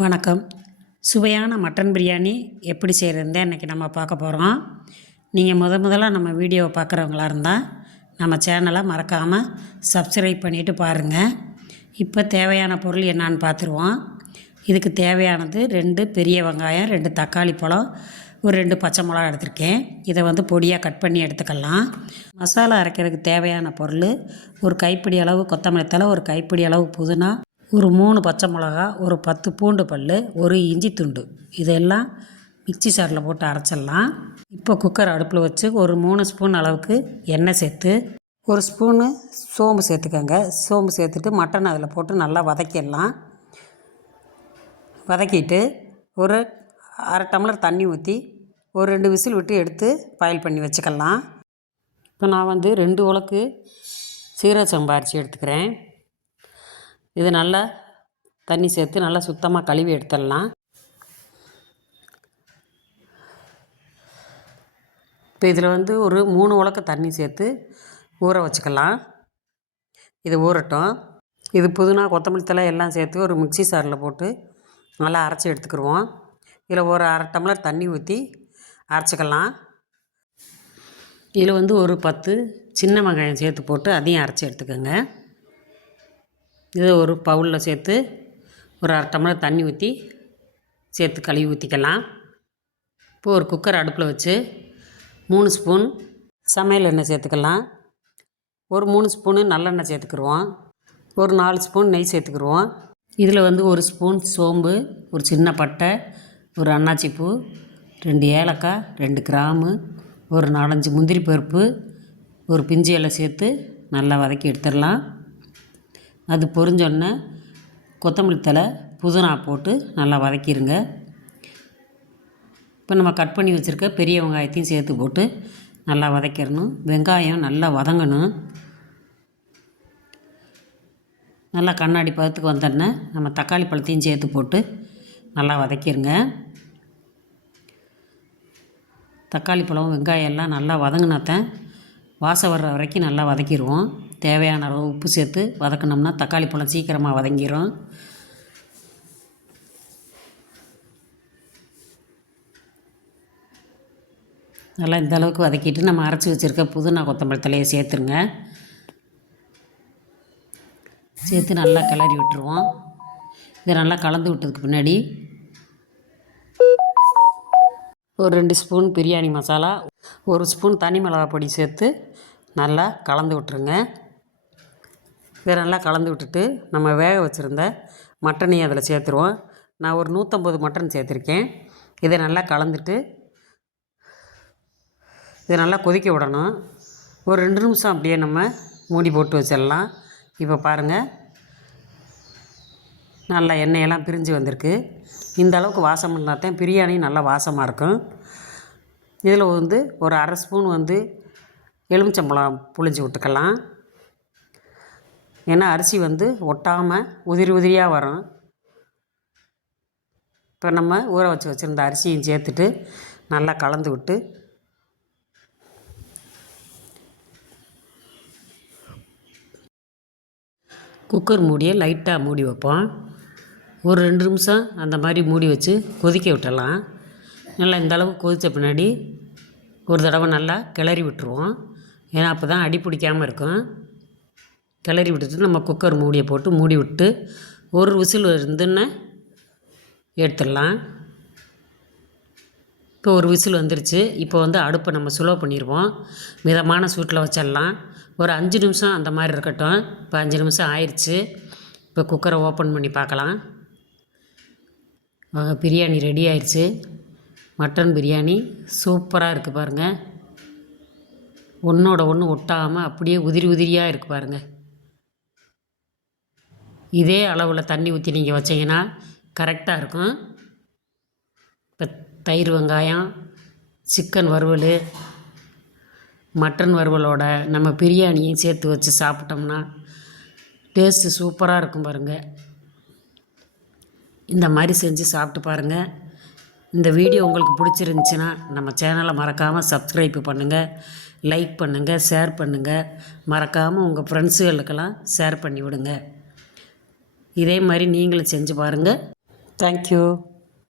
வணக்கம். சுவையான மட்டன் பிரியாணி எப்படி செய்கிறதுன்னு தான் இன்றைக்கி நம்ம பார்க்க போகிறோம். நீங்கள் முதல்ல நம்ம வீடியோவை பார்க்குறவங்களா இருந்தால் நம்ம சேனலை மறக்காமல் சப்ஸ்கிரைப் பண்ணிவிட்டு பாருங்கள். இப்போ தேவையான பொருள் என்னான்னு பார்த்துருவோம். இதுக்கு தேவையானது 2 பெரிய வெங்காயம், 2 தக்காளி பழம், ஒரு 2 பச்சை மிளகா எடுத்திருக்கேன். இதை பொடியாக கட் பண்ணி எடுத்துக்கலாம். மசாலா அரைக்கிறதுக்கு தேவையான பொருள்: ஒரு கைப்பிடி அளவு கொத்தமல்லி தழை, ஒரு கைப்பிடி அளவு புதினா, ஒரு 3 பச்சை மிளகா, ஒரு 10 பூண்டு பல், ஒரு இஞ்சி துண்டு. இதெல்லாம் மிக்சி சாரில் போட்டு அரைச்சிடலாம். இப்போ குக்கர் அடுப்பில் வச்சு ஒரு 3 ஸ்பூன் அளவுக்கு எண்ணெய் சேர்த்து ஒரு ஸ்பூனு சோம்பு சேர்த்துக்கோங்க. சோம்பு சேர்த்துட்டு மட்டன் அதில் போட்டு நல்லா வதக்கிடலாம். வதக்கிட்டு ஒரு அரை டம்ளர் தண்ணி ஊற்றி ஒரு 2 விசில் விட்டு எடுத்து பாயில் பண்ணி வச்சுக்கலாம். இப்போ நான் 2 உலக்கு சீரக சம்பா அரிசி எடுத்துக்கிறேன். இது நல்லா தண்ணி சேர்த்து நல்லா சுத்தமாக கழுவி எடுத்துடலாம். இப்போ இதில் ஒரு 3 உலக்கு தண்ணி சேர்த்து ஊற வச்சுக்கலாம். இது ஊறட்டும். இது புதினா, கொத்தமல்லி தழை எல்லாம் சேர்த்து ஒரு மிக்சி சாரில் போட்டு நல்லா அரைச்சி எடுத்துக்கிடுவோம். இதில் ஒரு அரை டம்ளர் தண்ணி ஊற்றி அரைச்சிக்கலாம். இதில் ஒரு 10 சின்ன வெங்காயம் சேர்த்து போட்டு அதையும் அரைச்சி எடுத்துக்கோங்க. இதை ஒரு பவுலில் சேர்த்து ஒரு அரை டம்ளர் தண்ணி ஊற்றி சேர்த்து கழுவி ஊற்றிக்கலாம். இப்போது ஒரு குக்கர் அடுப்பில் வச்சு 3 ஸ்பூன் சமையல் எண்ணெய் சேர்த்துக்கலாம். ஒரு 3 ஸ்பூனு நல்லெண்ணெய் சேர்த்துக்கிடுவோம். ஒரு 4 ஸ்பூன் நெய் சேர்த்துக்கிடுவோம். இதில் ஒரு ஸ்பூன் சோம்பு, ஒரு சின்ன பட்டை, ஒரு அன்னாச்சி பூ, 2 ஏலக்காய், 2 கிராம்பு, ஒரு 4-5 முந்திரி பருப்பு, ஒரு பிஞ்சு இலை சேர்த்து நல்லா வதக்கி எடுத்துடலாம். அது பொரிஞ்சோடனே கொத்தமல்லி தழை, புதினா போட்டு நல்லா வதக்கிடுங்க. இப்போ நம்ம கட் பண்ணி வச்சுருக்க பெரிய வெங்காயத்தையும் சேர்த்து போட்டு நல்லா வதக்கிடணும். வெங்காயம் நல்லா வதங்கணும். நல்லா கண்ணாடி பதத்துக்கு வந்தோடனே நம்ம தக்காளி பழத்தையும் சேர்த்து போட்டு நல்லா வதக்கிடுங்க. தக்காளி பழம், வெங்காயம் எல்லாம் நல்லா வதங்கினாத்தான் வாசம் வர்ற வரைக்கும் நல்லா வதக்கிடுவோம். தேவையான அளவு உப்பு சேர்த்து வதக்கினோம்னா தக்காளி பழம் சீக்கிரமாக வதங்கிடும். நல்லா இந்த அளவுக்கு வதக்கிட்டு நம்ம அரைச்சி வச்சுருக்க புதினா, கொத்தமல்லி தழையை சேர்த்துருங்க. சேர்த்து நல்லா கிளறி விட்டுருவோம். இதை நல்லா கலந்து விட்டதுக்கு பின்னாடி ஒரு 2 ஸ்பூன் பிரியாணி மசாலா, ஒரு ஸ்பூன் தனி மிளகா பொடி சேர்த்து நல்லா கலந்து விட்டுருங்க. இதை நல்லா கலந்து விட்டுட்டு நம்ம வேக வச்சுருந்த மட்டனையும் அதில் சேர்த்துருவோம். நான் ஒரு 150 மட்டன் சேர்த்துருக்கேன். இதை நல்லா கலந்துட்டு இதை நல்லா கொதிக்க விடணும். ஒரு 2 நிமிஷம் அப்படியே நம்ம மூடி போட்டு வச்சிடலாம். இப்போ பாருங்கள், நல்லா எண்ணெயெல்லாம் பிரிஞ்சு வந்திருக்கு. இந்த அளவுக்கு வாசம் இருந்தால் தான் பிரியாணி நல்லா வாசமாக இருக்கும். இதில் ஒரு அரை ஸ்பூன் எலுமிச்சம்பழம் புழிஞ்சு விட்டுக்கலாம். ஏன்னா அரிசி ஒட்டாமல் உதிரியாக வரும். இப்போ நம்ம ஊற வச்சுருந்த அரிசியும் சேர்த்துட்டு நல்லா கலந்து விட்டு குக்கர் மூடியை லைட்டாக மூடி வைப்போம். ஒரு 2 நிமிஷம் அந்த மாதிரி மூடி வச்சு கொதிக்க விட்டுடலாம். நல்லா இந்த அளவுக்கு கொதித்த பின்னாடி ஒரு தடவை நல்லா கிளறி விட்டுருவோம். ஏன்னா அப்போ தான் அடி பிடிக்காமல் இருக்கும். கிளறி விட்டுட்டு நம்ம குக்கர் மூடியை போட்டு மூடி விட்டு ஒரு விசில் இருந்துன்னு எடுத்துடலாம். இப்போ ஒரு விசில் வந்துருச்சு. இப்போ அடுப்பை நம்ம ஸ்லோ பண்ணிடுவோம். மிதமான சூட்டில் வச்சிடலாம். ஒரு 5 நிமிஷம் அந்த மாதிரி இருக்கட்டும். இப்போ 5 நிமிஷம் ஆயிடுச்சு. இப்போ குக்கரை ஓப்பன் பண்ணி பார்க்கலாம். பிரியாணி ரெடி ஆயிடுச்சு. மட்டன் பிரியாணி சூப்பராக இருக்குது பாருங்கள். ஒன்றோட ஒன்று ஒட்டாமல் அப்படியே உதிரியாக இருக்குது பாருங்கள். இதே அளவில் தண்ணி ஊற்றி நீங்கள் வச்சிங்கன்னா கரெக்டாக இருக்கும். இப்போ தயிர், வெங்காயம், சிக்கன் வறுவல், மட்டன் வறுவலோட நம்ம பிரியாணியும் சேர்த்து வச்சு சாப்பிட்டோம்னா டேஸ்ட்டு சூப்பராக இருக்கும் பாருங்கள். இந்த மாதிரி செஞ்சு சாப்பிட்டு பாருங்கள். இந்த வீடியோ உங்களுக்கு பிடிச்சிருந்துச்சின்னா நம்ம சேனலை மறக்காமல் சப்ஸ்கிரைப் பண்ணுங்கள், லைக் பண்ணுங்கள், ஷேர் பண்ணுங்கள். மறக்காமல் உங்கள் ஃப்ரெண்ட்ஸுகளுக்கெல்லாம் ஷேர் பண்ணி விடுங்க. இதே மாதிரி நீங்களும் செஞ்சு பாருங்கள். தேங்க்யூ.